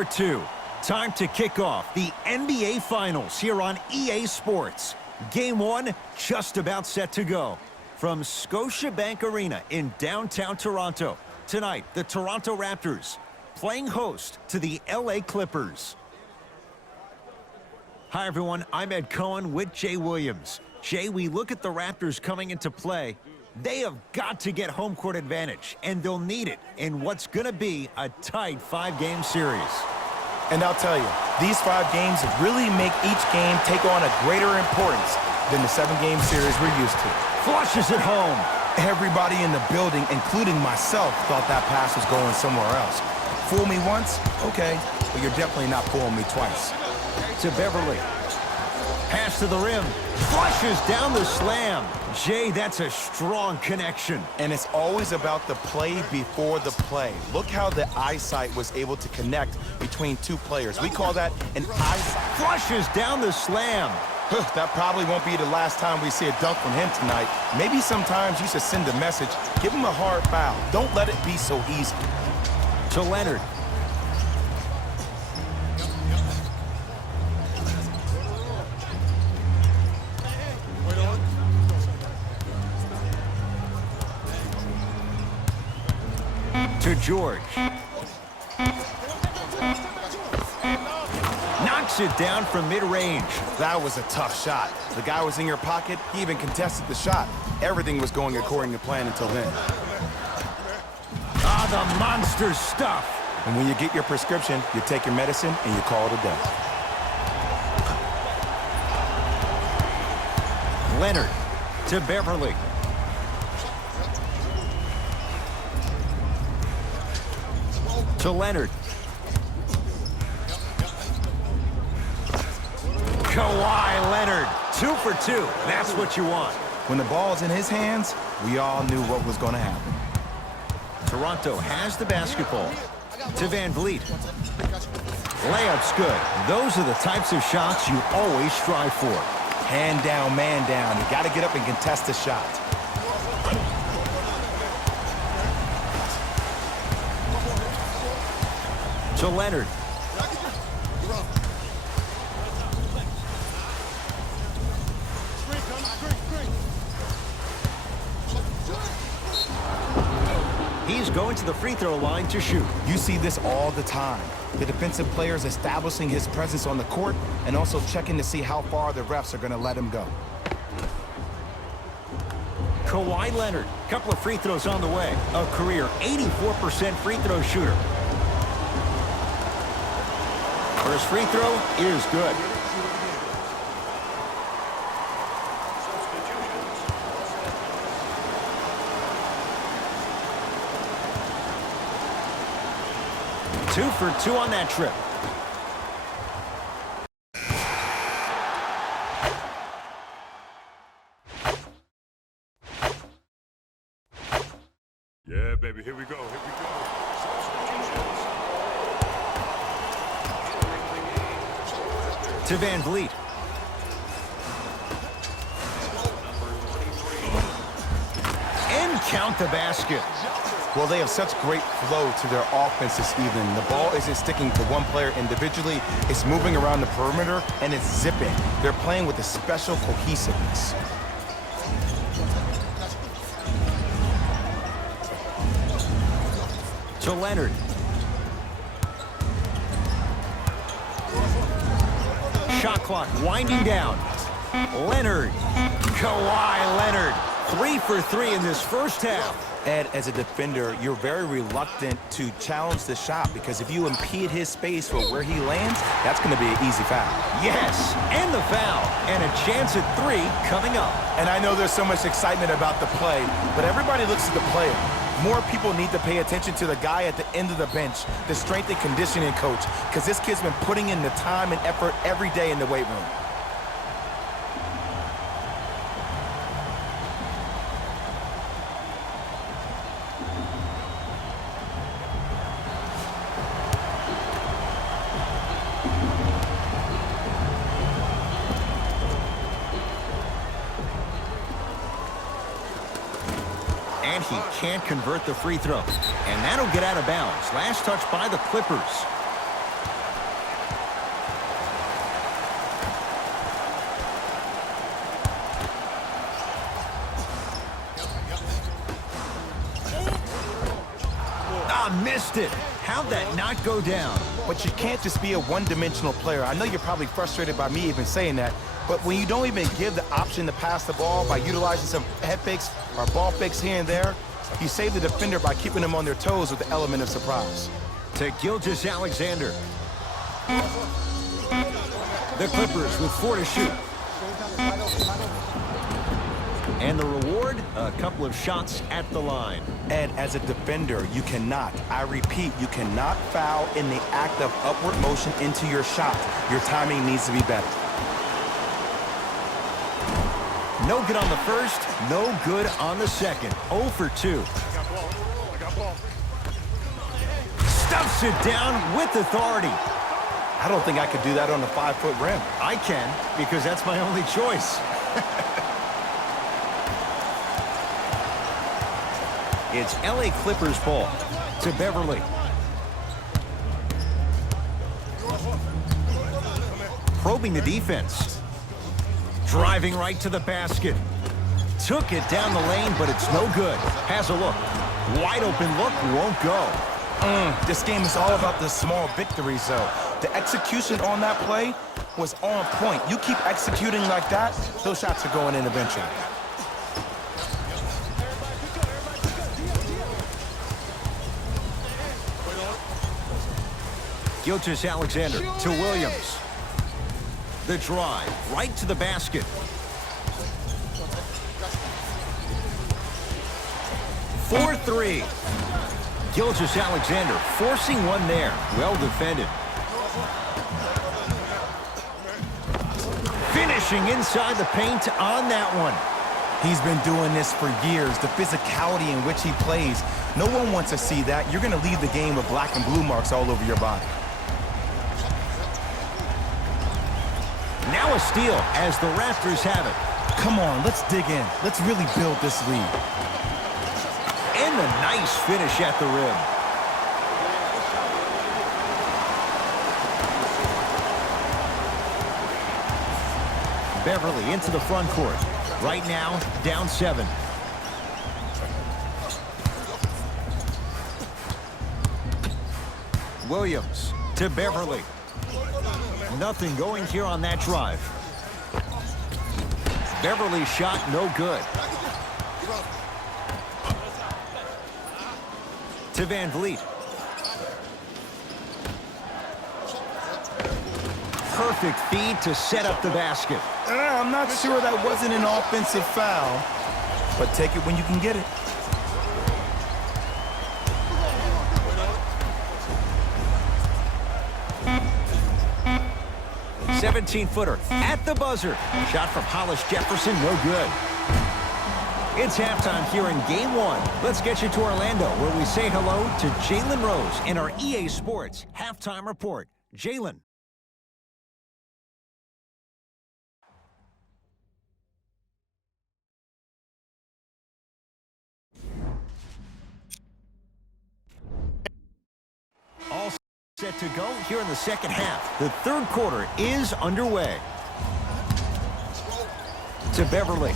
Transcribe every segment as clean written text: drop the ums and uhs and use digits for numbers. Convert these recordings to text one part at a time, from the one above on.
Court 2. Time to kick off the NBA Finals here on EA Sports. Game 1 just about set to go. From Scotiabank Arena in downtown Toronto, tonight the Toronto Raptors playing host to the LA Clippers. Hi everyone, I'm Ed Cohen with Jay Williams. Jay, we look at the Raptors coming into play. They have got to get home court advantage, and they'll need it in what's going to be a tight 5-game series. And I'll tell you, these 5 games really make each game take on a greater importance than the 7-game series we're used to. Flushes it home. Everybody in the building, including myself, thought that pass was going somewhere else. Fool me once? Okay, but you're definitely not fooling me twice. To Beverly. Pass to the rim. Flushes down the slam. Jay, that's a strong connection. And it's always about the play before the play. Look how the eyesight was able to connect between 2 players. We call that an eyesight. Flushes down the slam. That probably won't be the last time we see a dunk from him tonight. Maybe sometimes you should send a message. Give him a hard foul. Don't let it be so easy. To Leonard. To George. Knocks it down from mid-range. That was a tough shot. The guy was in your pocket. He even contested the shot. Everything was going according to plan until then. Ah, the monster stuff. And when you get your prescription, you take your medicine and you call it a day. Leonard to Beverly. To Leonard. Kawhi Leonard, 2 for 2. That's what you want. When the ball's in his hands, we all knew what was going to happen. Toronto has the basketball. To Van Vliet. Layup's good. Those are the types of shots you always strive for. Hand down, man down. You got to get up and contest the shot. To Leonard. He's going to the free throw line to shoot. You see this all the time. The defensive players establishing his presence on the court and also checking to see how far the refs are going to let him go. Kawhi Leonard, couple of free throws on the way. A career 84% free throw shooter. First free throw is good. Two for 2 on that trip. Yeah, baby, here we go, here we go. To Van Vliet. And count the basket. Well, they have such great flow to their offense this evening. The ball isn't sticking to one player individually. It's moving around the perimeter, and it's zipping. They're playing with a special cohesiveness. To Leonard. Shot clock winding down. Leonard. Kawhi Leonard. 3 for 3 in this first half. Ed, as a defender, you're very reluctant to challenge the shot because if you impede his space for where he lands, that's going to be an easy foul. Yes, and the foul. And a chance at 3 coming up. And I know there's so much excitement about the play, but everybody looks at the player. More people need to pay attention to the guy at the end of the bench, the strength and conditioning coach, because this kid's been putting in the time and effort every day in the weight room. And he can't convert the free throw. And that'll get out of bounds. Last touch by the Clippers. missed it. How'd that not go down? But you can't just be a one-dimensional player. I know you're probably frustrated by me even saying that, but when you don't even give the option to pass the ball by utilizing some head fakes or ball fakes here and there, you save the defender by keeping them on their toes with the element of surprise. To Gilgeous-Alexander. The Clippers with 4 to shoot. And the reward, a couple of shots at the line. Ed, as a defender, you cannot, I repeat, you cannot foul in the act of upward motion into your shot. Your timing needs to be better. No good on the first, no good on the second. 0 for 2. Stuffs it down with authority. I don't think I could do that on a 5-foot rim. I can, because that's my only choice. It's LA Clippers ball to Beverly. Probing the defense. Driving right to the basket. Took it down the lane, but it's no good. Has a look. Wide open look, won't go. This game is all about the small victories, though. The execution on that play was on point. You keep executing like that, those shots are going in eventually. Gilgeous-Alexander to Williams. The drive right to the basket. For 3. Gilgeous-Alexander forcing one there. Well defended. Finishing inside the paint on that one. He's been doing this for years. The physicality in which he plays, no one wants to see that. You're going to leave the game with black and blue marks all over your body. Now a steal as the Raptors have it. Come on, let's dig in. Let's really build this lead. And a nice finish at the rim. Beverly into the front court. Right now, down 7. Williams to Beverly. Nothing going here on that drive. Beverly's shot no good. To Van Vliet. Perfect feed to set up the basket. I'm not sure that wasn't an offensive foul, but take it when you can get it. 17-footer at the buzzer. Shot from Hollis Jefferson, no good. It's halftime here in Game 1. Let's get you to Orlando, where we say hello to Jalen Rose in our EA Sports Halftime Report. Jalen. All set to go here in the second half. The third quarter is underway. To Beverly.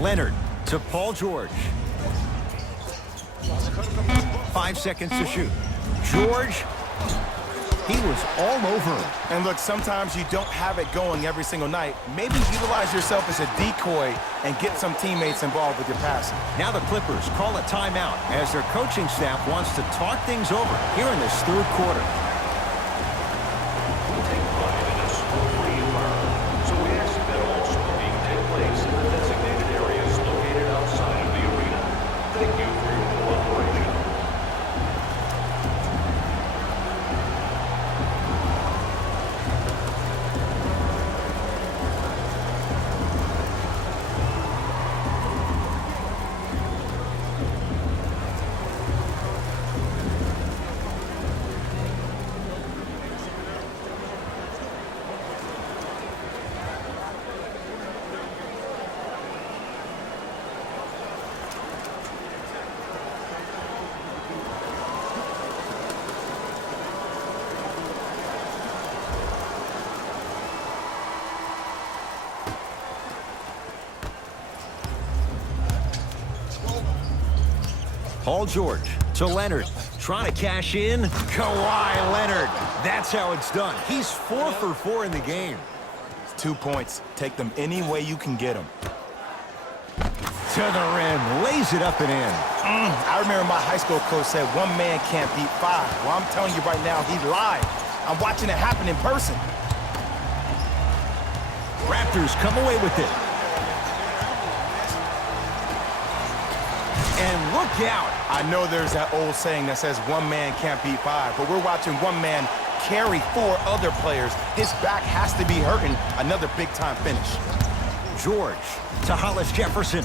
Leonard to Paul George. 5 seconds to shoot. George, he was all over him. And look, sometimes you don't have it going every single night. Maybe utilize yourself as a decoy and get some teammates involved with your passing. Now the Clippers call a timeout as their coaching staff wants to talk things over here in this third quarter. Paul George to Leonard. Trying to cash in. Kawhi Leonard. That's how it's done. He's 4 for 4 in the game. 2 points. Take them any way you can get them. To the rim. Lays it up and in. I remember my high school coach said one man can't beat 5. Well, I'm telling you right now, he lied. I'm watching it happen in person. Raptors come away with it. And look out. I know there's that old saying that says one man can't beat 5, but we're watching one man carry 4 other players. His back has to be hurting. Another big-time finish. George to Hollis Jefferson.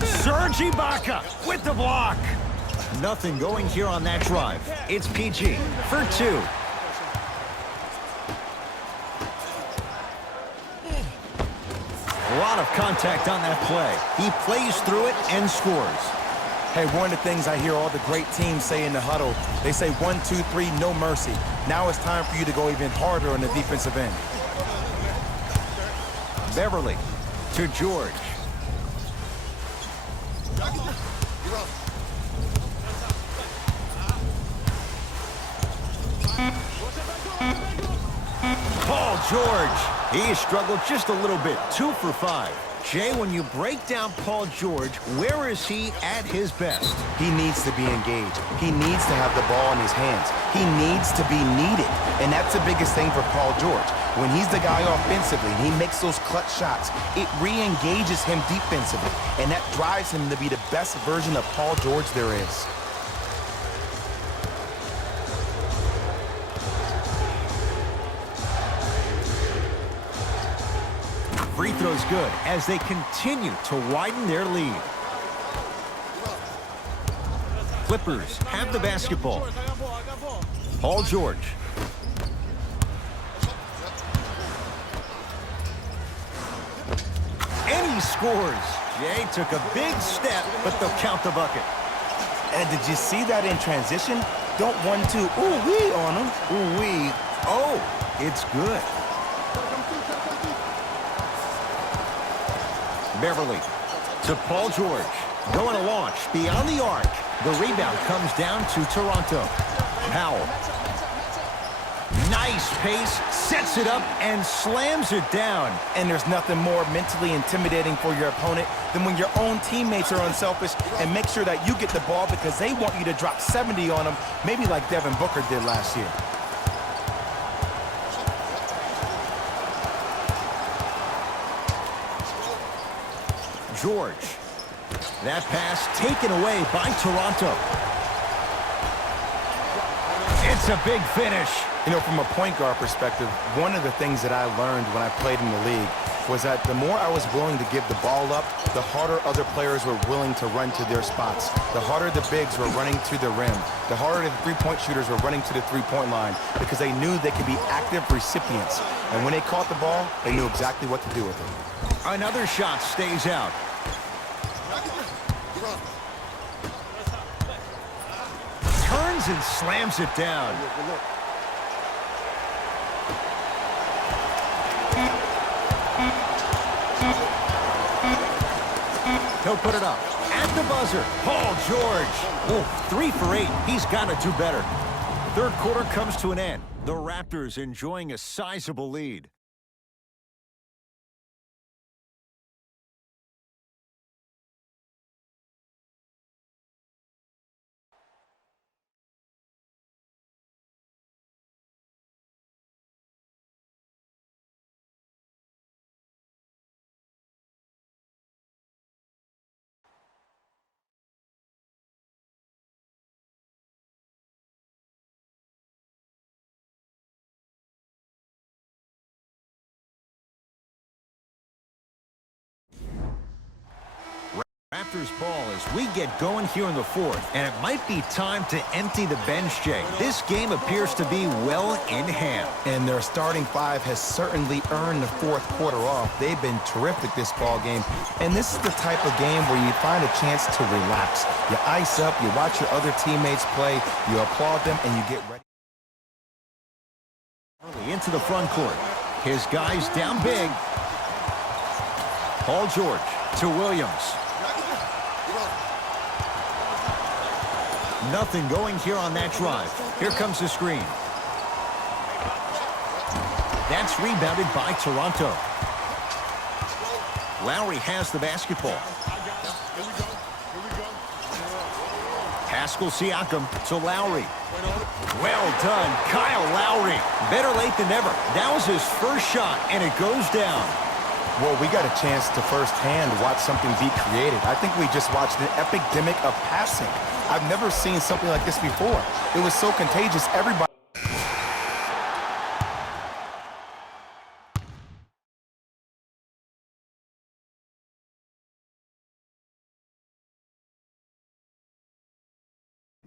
Serge Ibaka with the block. Nothing going here on that drive. It's PG for 2. A lot of contact on that play. He plays through it and scores. Hey, one of the things I hear all the great teams say in the huddle, they say 1, 2, 3, no mercy. Now it's time for you to go even harder on the defensive end. Beverly to George. Paul George. He struggled just a little bit. 2 for 5. Jay, when you break down Paul George, where is he at his best? He needs to be engaged. He needs to have the ball in his hands. He needs to be needed. And that's the biggest thing for Paul George. When he's the guy offensively and he makes those clutch shots, it re-engages him defensively. And that drives him to be the best version of Paul George there is. Free throw's good as they continue to widen their lead. Clippers have the basketball. Paul George. And he scores. Jay took a big step, but they'll count the bucket. And did you see that in transition? Don't 1-2 ooh-wee on him. Ooh-wee. Oh, it's good. Beverly to Paul George. Going to launch beyond the arc. The rebound comes down to Toronto. Powell. Nice pace. Sets it up and slams it down. And there's nothing more mentally intimidating for your opponent than when your own teammates are unselfish and make sure that you get the ball because they want you to drop 70 on them, maybe like Devin Booker did last year. George. That pass taken away by Toronto. It's a big finish. You know, from a point guard perspective, one of the things that I learned when I played in the league was that the more I was willing to give the ball up, the harder other players were willing to run to their spots. The harder the bigs were running to the rim. The harder the three-point shooters were running to the three-point line because they knew they could be active recipients. And when they caught the ball, they knew exactly what to do with it. Another shot stays out. Turns and slams it down. He'll put it up at the buzzer. Paul George. Oh, 3 for 8. He's got to do better. Third quarter comes to an end. The Raptors enjoying a sizable lead. Raptors ball as we get going here in the fourth, and it might be time to empty the bench, Jay. This game appears to be well in hand. And their starting 5 has certainly earned the fourth quarter off. They've been terrific this ball game. And this is the type of game where you find a chance to relax. You ice up, you watch your other teammates play, you applaud them, and you get ready. Early into the front court. His guys down big. Paul George to Williams. Nothing going here on that drive. Here comes the screen. That's rebounded by Toronto. Lowry has the basketball. Pascal Siakam to Lowry. Well done, Kyle Lowry. Better late than never. That was his first shot, and it goes down. Well, we got a chance to firsthand watch something be created. I think we just watched an epidemic of passing. I've never seen something like this before. It was so contagious. Everybody.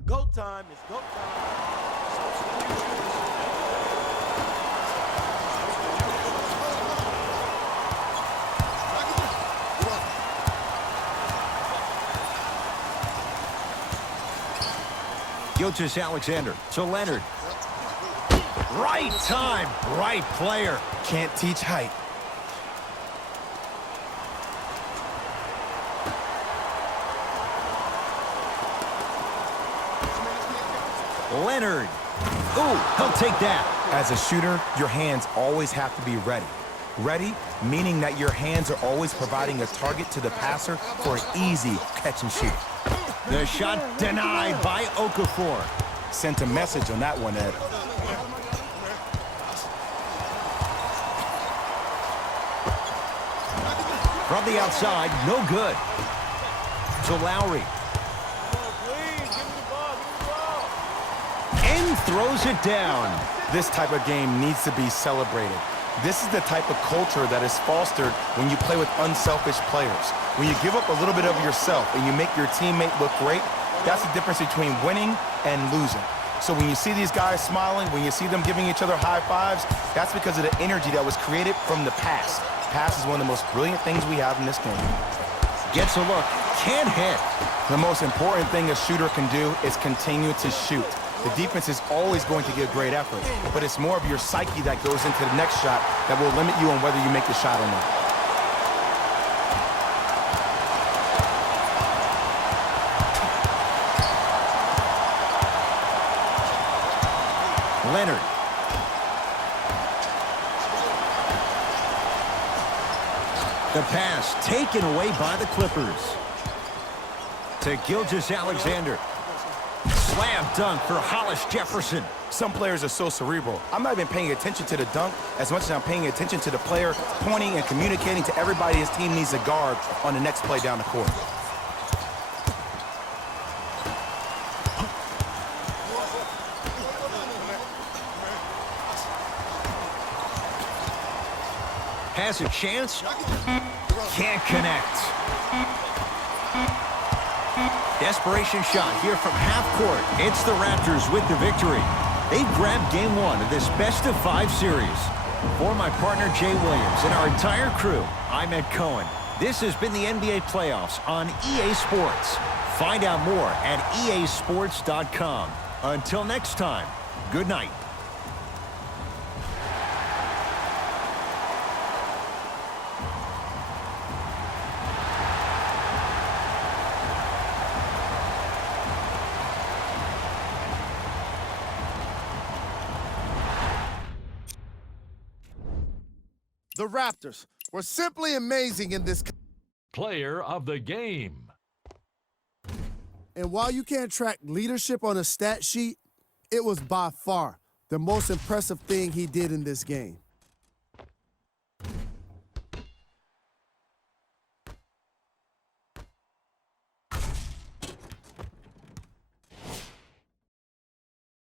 Go time is go time. Gilgeous-Alexander to Leonard. Right time, right player. Can't teach height. Leonard. Ooh, he'll take that. As a shooter, your hands always have to be ready. Ready, meaning that your hands are always providing a target to the passer for an easy catch and shoot. The shot denied by Okafor. Sent a message on that one, Ed. From the outside, no good. To Lowry. And throws it down. This type of game needs to be celebrated. This is the type of culture that is fostered when you play with unselfish players. When you give up a little bit of yourself and you make your teammate look great, that's the difference between winning and losing. So when you see these guys smiling, when you see them giving each other high fives, that's because of the energy that was created from the pass. Pass is one of the most brilliant things we have in this game. Gets a look, can't hit. The most important thing a shooter can do is continue to shoot. The defense is always going to give great effort, but it's more of your psyche that goes into the next shot that will limit you on whether you make the shot or not. Leonard. The pass taken away by the Clippers. To Gilgeous-Alexander. Slam dunk for Hollis Jefferson. Some players are so cerebral. I'm not even paying attention to the dunk as much as I'm paying attention to the player pointing and communicating to everybody his team needs a guard on the next play down the court. Has a chance. Can't connect. Desperation shot here from half court. It's the Raptors with the victory. They've grabbed game one of this best-of-5 series. For my partner Jay Williams and our entire crew, I'm Ed Cohen. This has been the NBA playoffs on EA Sports. Find out more at easports.com. Until next time, good night. The Raptors were simply amazing in this. Player of the game. And while you can't track leadership on a stat sheet, it was by far the most impressive thing he did in this game.